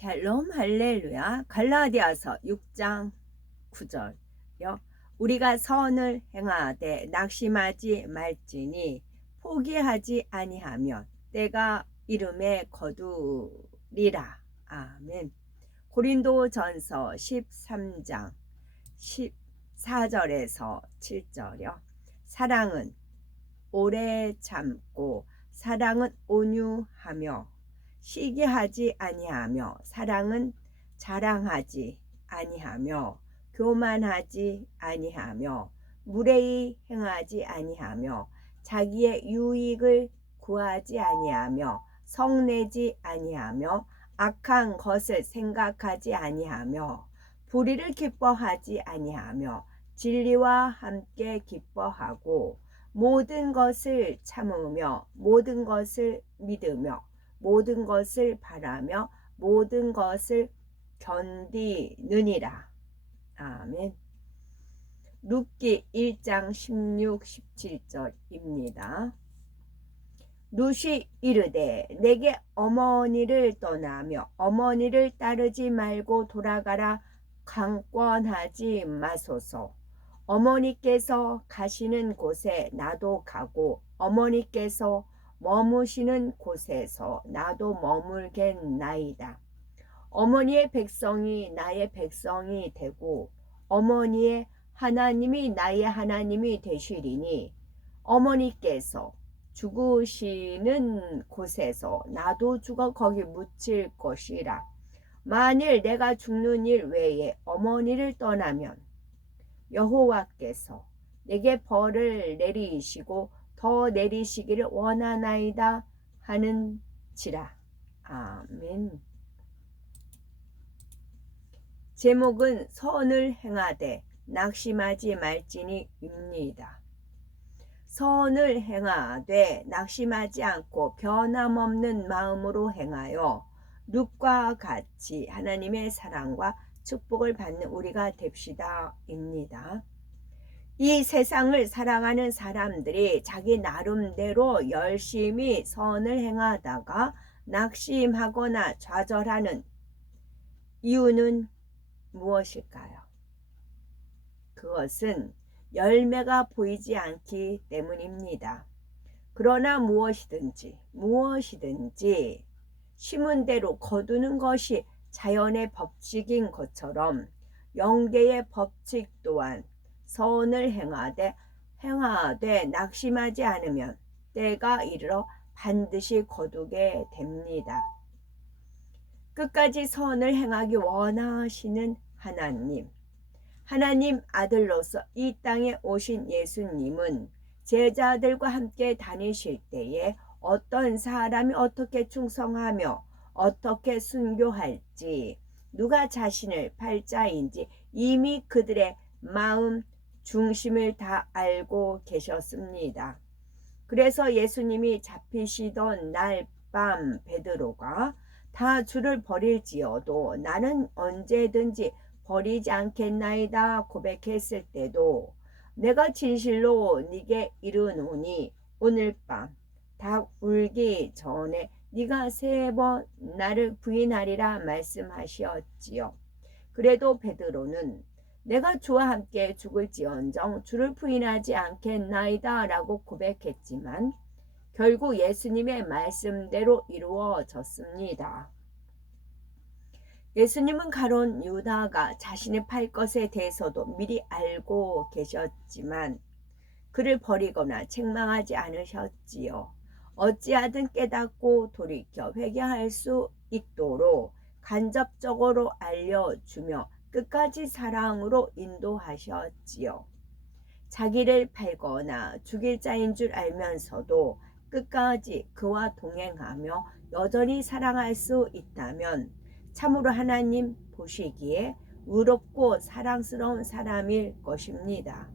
샬롬 할렐루야. 갈라디아서 6장 9절요. 우리가 선을 행하되 낙심하지 말지니 포기하지 아니하면 때가 이름에 거두리라. 아멘. 고린도전서 13장 14절에서 7절요. 사랑은 오래 참고 사랑은 온유하며 시기하지 아니하며 사랑은 자랑하지 아니하며 교만하지 아니하며 무례히 행하지 아니하며 자기의 유익을 구하지 아니하며 성내지 아니하며 악한 것을 생각하지 아니하며 불의를 기뻐하지 아니하며 진리와 함께 기뻐하고 모든 것을 참으며 모든 것을 믿으며 모든 것을 바라며 모든 것을 견디느니라. 아멘. 룻기 1장 16, 17절입니다. 룻이 이르되 내게 어머니를 떠나며 어머니를 따르지 말고 돌아가라 강권하지 마소서. 어머니께서 가시는 곳에 나도 가고 어머니께서 머무시는 곳에서 나도 머물겠나이다. 어머니의 백성이 나의 백성이 되고 어머니의 하나님이 나의 하나님이 되시리니 어머니께서 죽으시는 곳에서 나도 죽어 거기 묻힐 것이라. 만일 내가 죽는 일 외에 어머니를 떠나면 여호와께서 내게 벌을 내리시고 더 내리시기를 원하나이다 하는지라. 아멘. 제목은 선을 행하되 낙심하지 말지니입니다. 선을 행하되 낙심하지 않고 변함없는 마음으로 행하여 룻과 같이 하나님의 사랑과 축복을 받는 우리가 됩시다입니다. 이 세상을 살아가는 사람들이 자기 나름대로 열심히 선을 행하다가 낙심하거나 좌절하는 이유는 무엇일까요? 그것은 열매가 보이지 않기 때문입니다. 그러나 무엇이든지 심은 대로 거두는 것이 자연의 법칙인 것처럼 영계의 법칙 또한 선을 행하되 낙심하지 않으면 때가 이르러 반드시 거두게 됩니다. 끝까지 선을 행하기 원하시는 하나님 아들로서 이 땅에 오신 예수님은 제자들과 함께 다니실 때에 어떤 사람이 어떻게 충성하며 어떻게 순교할지 누가 자신을 팔자인지 이미 그들의 마음 중심을 다 알고 계셨습니다. 그래서 예수님이 잡히시던 날 밤 베드로가 다 주를 버릴지어도 나는 언제든지 버리지 않겠나이다 고백했을 때도 내가 진실로 네게 이르노니 오늘 밤 닭 울기 전에 네가 3번 나를 부인하리라 말씀하셨지요. 그래도 베드로는 내가 주와 함께 죽을지언정 주를 부인하지 않겠나이다 라고 고백했지만 결국 예수님의 말씀대로 이루어졌습니다. 예수님은 가룟 유다가 자신을 팔 것에 대해서도 미리 알고 계셨지만 그를 버리거나 책망하지 않으셨지요. 어찌하든 깨닫고 돌이켜 회개할 수 있도록 간접적으로 알려주며 끝까지 사랑으로 인도하셨지요. 자기를 팔거나 죽일 자인 줄 알면서도 끝까지 그와 동행하며 여전히 사랑할 수 있다면 참으로 하나님 보시기에 의롭고 사랑스러운 사람일 것입니다.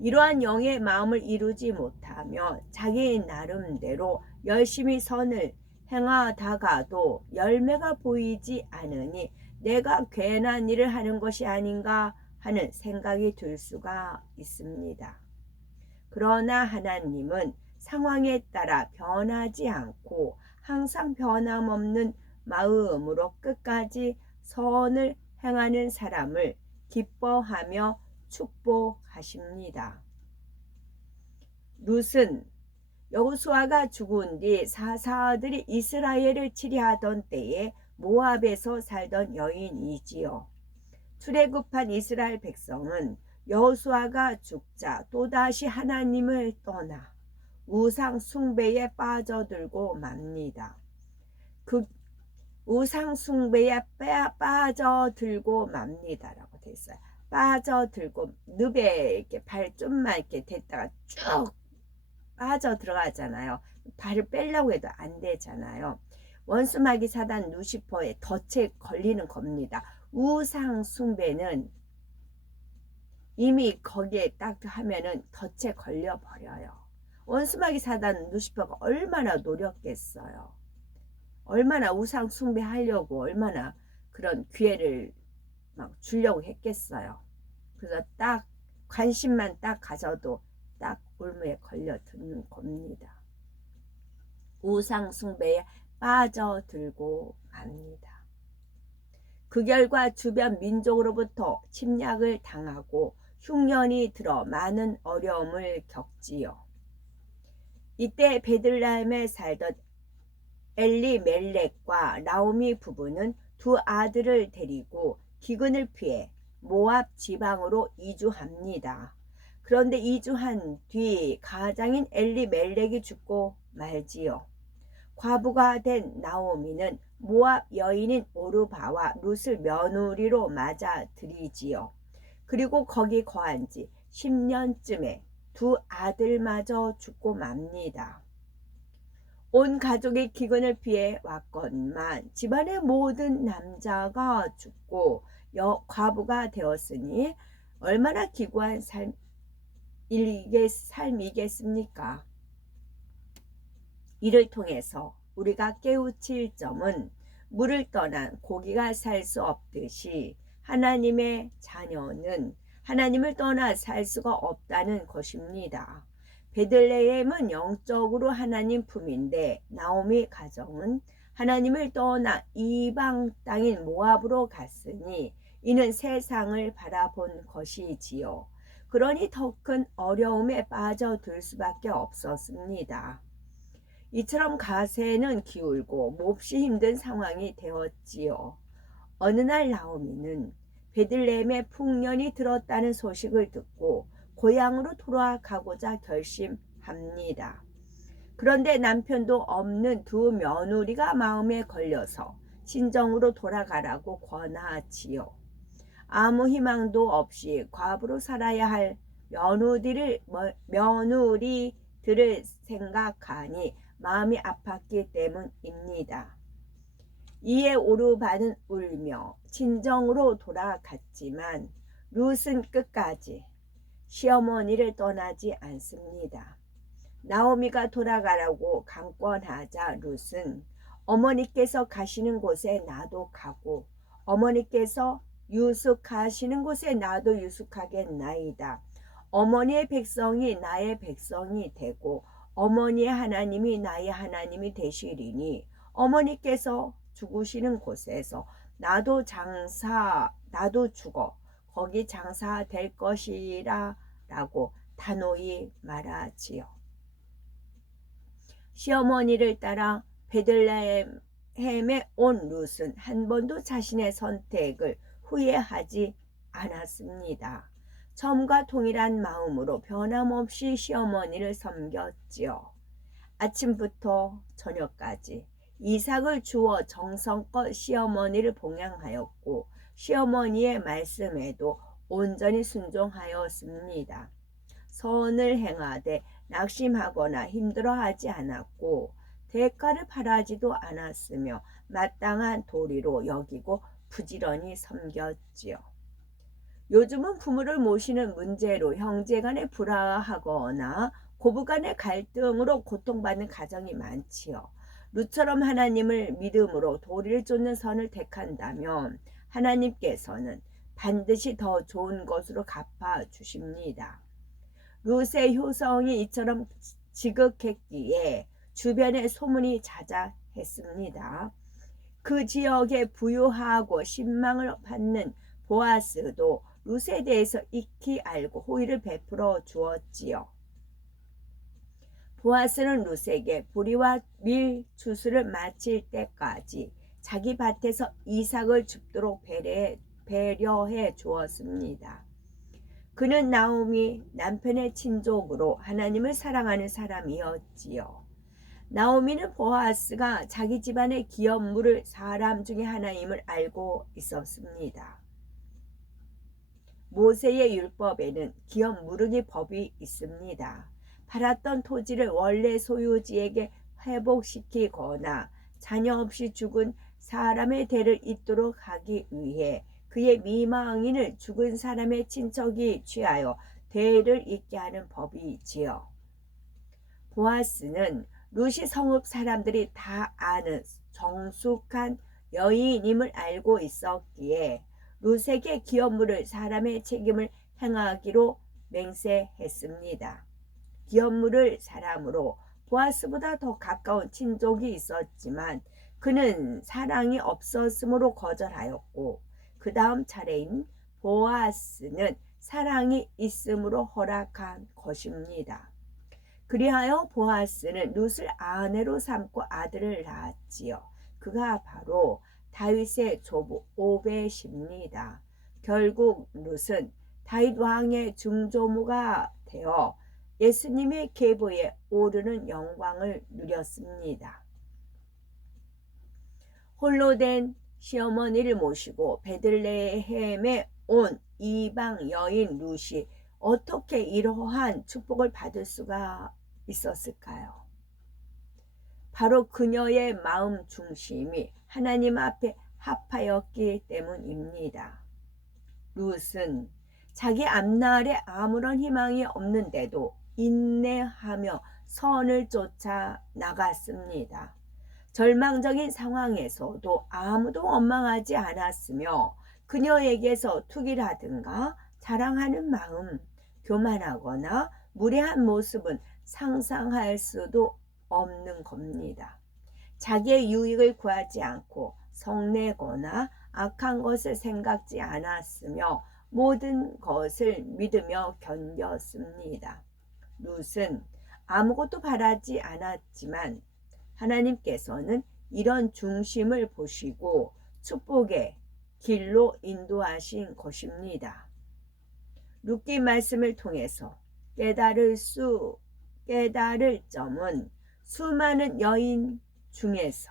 이러한 영의 마음을 이루지 못하며 자기 나름대로 열심히 선을 행하다가도 열매가 보이지 않으니 내가 괜한 일을 하는 것이 아닌가 하는 생각이 들 수가 있습니다. 그러나 하나님은 상황에 따라 변하지 않고 항상 변함없는 마음으로 끝까지 선을 행하는 사람을 기뻐하며 축복하십니다. 룻은 여호수아가 죽은 뒤 사사들이 이스라엘을 치리하던 때에 모압에서 살던 여인이지요. 출애굽한 이스라엘 백성은 여호수아가 죽자 또다시 하나님을 떠나 우상 숭배에 빠져들고 맙니다. 그 우상 숭배에 빠져들고 맙니다라고 돼 있어요. 빠져들고 늪에 이렇게 발 좀만 이렇게 댔다가 쭉 빠져 들어가잖아요. 발을 빼려고 해도 안 되잖아요. 원수마귀 사단 루시퍼의 덫에 걸리는 겁니다. 우상 숭배는 이미 거기에 딱 하면은 덫에 걸려 버려요. 원수마귀 사단 루시퍼가 얼마나 노력했어요. 얼마나 우상 숭배하려고 얼마나 그런 기회를 막 주려고 했겠어요. 그래서 딱 관심만 딱 가져도 딱 올무에 걸려드는 겁니다. 우상 숭배에 빠져들고 맙니다. 그 결과 주변 민족으로부터 침략을 당하고 흉년이 들어 많은 어려움을 겪지요. 이때 베들레헴에 살던 엘리멜렉과 나오미 부부는 두 아들을 데리고 기근을 피해 모압 지방으로 이주합니다. 그런데 이주한 뒤 가장인 엘리멜렉이 죽고 말지요. 과부가 된 나오미는 모압 여인인 오르바와 룻을 며느리로 맞아들이지요. 그리고 거기 거한 지 10년쯤에 두 아들마저 죽고 맙니다. 온 가족이 기근을 피해 왔건만 집안의 모든 남자가 죽고 과부가 되었으니 얼마나 기구한 삶이겠습니까? 이를 통해서 우리가 깨우칠 점은 물을 떠난 고기가 살 수 없듯이 하나님의 자녀는 하나님을 떠나 살 수가 없다는 것입니다. 베들레헴은 영적으로 하나님 품인데 나오미 가정은 하나님을 떠나 이방 땅인 모압으로 갔으니 이는 세상을 바라본 것이지요. 그러니 더 큰 어려움에 빠져들 수밖에 없었습니다. 이처럼 가세는 기울고 몹시 힘든 상황이 되었지요. 어느 날 나오미는 베들레헴에 풍년이 들었다는 소식을 듣고 고향으로 돌아가고자 결심합니다. 그런데 남편도 없는 두 며느리가 마음에 걸려서 친정으로 돌아가라고 권하지요. 아무 희망도 없이 과부로 살아야 할 며느리들을 생각하니 마음이 아팠기 때문입니다. 이에 오르바는 울며 친정으로 돌아갔지만 룻은 끝까지 시어머니를 떠나지 않습니다. 나오미가 돌아가라고 강권하자 룻은 어머니께서 가시는 곳에 나도 가고 어머니께서 유숙하시는 곳에 나도 유숙하겠나이다. 어머니의 백성이 나의 백성이 되고 어머니의 하나님이 나의 하나님이 되시리니 어머니께서 죽으시는 곳에서 나도 죽어 거기 장사될 것이라 라고 단호히 말하지요. 시어머니를 따라 베들레헴에 온 룻은 한 번도 자신의 선택을 후회하지 않았습니다. 처음과 동일한 마음으로 변함없이 시어머니를 섬겼지요. 아침부터 저녁까지 이삭을 주어 정성껏 시어머니를 봉양하였고 시어머니의 말씀에도 온전히 순종하였습니다. 선을 행하되 낙심하거나 힘들어하지 않았고 대가를 바라지도 않았으며 마땅한 도리로 여기고 부지런히 섬겼지요. 요즘은 부모를 모시는 문제로 형제간에 불화하거나 고부간의 갈등으로 고통받는 가정이 많지요. 룻처럼 하나님을 믿음으로 도리를 쫓는 선을 택한다면 하나님께서는 반드시 더 좋은 것으로 갚아주십니다. 룻의 효성이 이처럼 지극했기에 주변에 소문이 자자했습니다. 그 지역에 부유하고 신망을 받는 보아스도 룻에 대해서 익히 알고 호의를 베풀어 주었지요. 보아스는 룻에게 보리와 밀 추수를 마칠 때까지 자기 밭에서 이삭을 줍도록 배려해 주었습니다. 그는 나오미 남편의 친족으로 하나님을 사랑하는 사람이었지요. 나오미는 보아스가 자기 집안의 기업 물을 사람 중에 하나임을 알고 있었습니다. 모세의 율법에는 기업 무르기 법이 있습니다. 팔았던 토지를 원래 소유지에게 회복시키거나 자녀 없이 죽은 사람의 대를 잇도록 하기 위해 그의 미망인을 죽은 사람의 친척이 취하여 대를 잇게 하는 법이지요. 보아스는 룻이 성읍 사람들이 다 아는 정숙한 여인임을 알고 있었기에 룻에게 기업 물을 사람의 책임을 행하기로 맹세했습니다. 기업 물을 사람으로 보아스보다 더 가까운 친족이 있었지만 그는 사랑이 없었으므로 거절하였고 그 다음 차례인 보아스는 사랑이 있으므로 허락한 것입니다. 그리하여 보아스는 룻을 아내로 삼고 아들을 낳았지요. 그가 바로 다윗의 조부 오벳입니다. 결국 룻은 다윗 왕의 중조모가 되어 예수님의 계보에 오르는 영광을 누렸습니다. 홀로 된 시어머니를 모시고 베들레헴에 온 이방 여인 룻이 어떻게 이러한 축복을 받을 수가 있었을까요? 바로 그녀의 마음 중심이 하나님 앞에 합하였기 때문입니다. 룻은 자기 앞날에 아무런 희망이 없는데도 인내하며 선을 쫓아 나갔습니다. 절망적인 상황에서도 아무도 원망하지 않았으며 그녀에게서 투기라든가 자랑하는 마음, 교만하거나 무례한 모습은 상상할 수도 없는 겁니다. 자기의 유익을 구하지 않고 성내거나 악한 것을 생각지 않았으며 모든 것을 믿으며 견뎠습니다. 룻은 아무것도 바라지 않았지만 하나님께서는 이런 중심을 보시고 축복의 길로 인도하신 것입니다. 룻기 말씀을 통해서 깨달을 점은 수많은 여인 중에서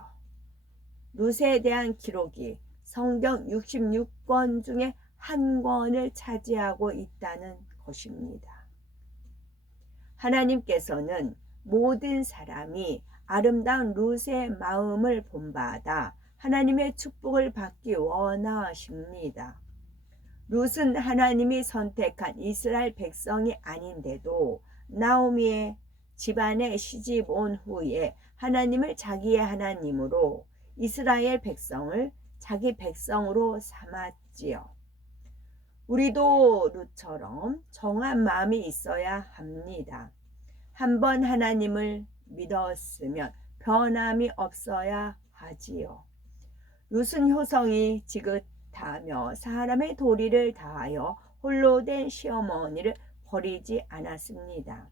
룻에 대한 기록이 성경 66권 중에 한 권을 차지하고 있다는 것입니다. 하나님께서는 모든 사람이 아름다운 룻의 마음을 본받아 하나님의 축복을 받기 원하십니다. 룻은 하나님이 선택한 이스라엘 백성이 아닌데도 나오미의 집안에 시집 온 후에 하나님을 자기의 하나님으로 이스라엘 백성을 자기 백성으로 삼았지요. 우리도 룻처럼 정한 마음이 있어야 합니다. 한번 하나님을 믿었으면 변함이 없어야 하지요. 룻은 효성이 지긋하며 사람의 도리를 다하여 홀로 된 시어머니를 버리지 않았습니다.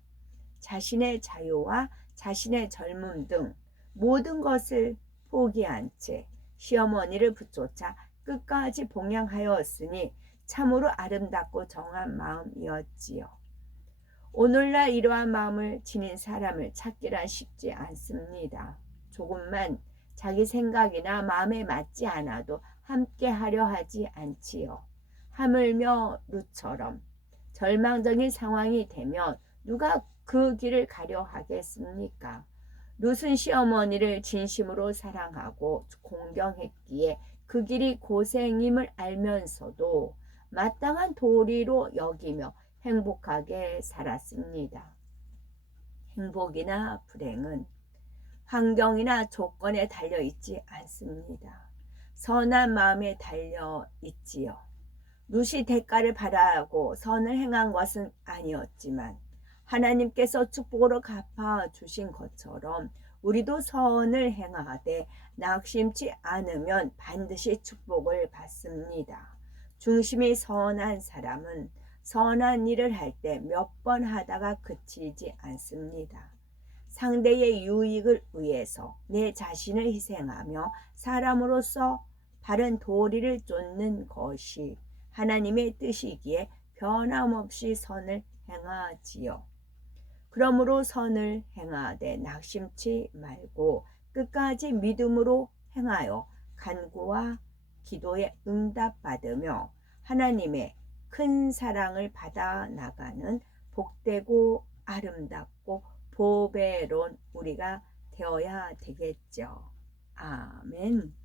자신의 자유와 자신의 젊음 등 모든 것을 포기한 채 시어머니를 붙쫓아 끝까지 봉양하였으니 참으로 아름답고 정한 마음이었지요. 오늘날 이러한 마음을 지닌 사람을 찾기란 쉽지 않습니다. 조금만 자기 생각이나 마음에 맞지 않아도 함께 하려 하지 않지요. 하물며 룻처럼 절망적인 상황이 되면 누가 그 길을 가려 하겠습니까? 룻은 시어머니를 진심으로 사랑하고 공경했기에 그 길이 고생임을 알면서도 마땅한 도리로 여기며 행복하게 살았습니다. 행복이나 불행은 환경이나 조건에 달려있지 않습니다. 선한 마음에 달려있지요. 룻이 대가를 바라고 선을 행한 것은 아니었지만 하나님께서 축복으로 갚아주신 것처럼 우리도 선을 행하되 낙심치 않으면 반드시 축복을 받습니다. 중심이 선한 사람은 선한 일을 할 때 몇 번 하다가 그치지 않습니다. 상대의 유익을 위해서 내 자신을 희생하며 사람으로서 바른 도리를 쫓는 것이 하나님의 뜻이기에 변함없이 선을 행하지요. 그러므로 선을 행하되 낙심치 말고 끝까지 믿음으로 행하여 간구와 기도에 응답받으며 하나님의 큰 사랑을 받아 나가는 복되고 아름답고 보배로운 우리가 되어야 되겠죠. 아멘.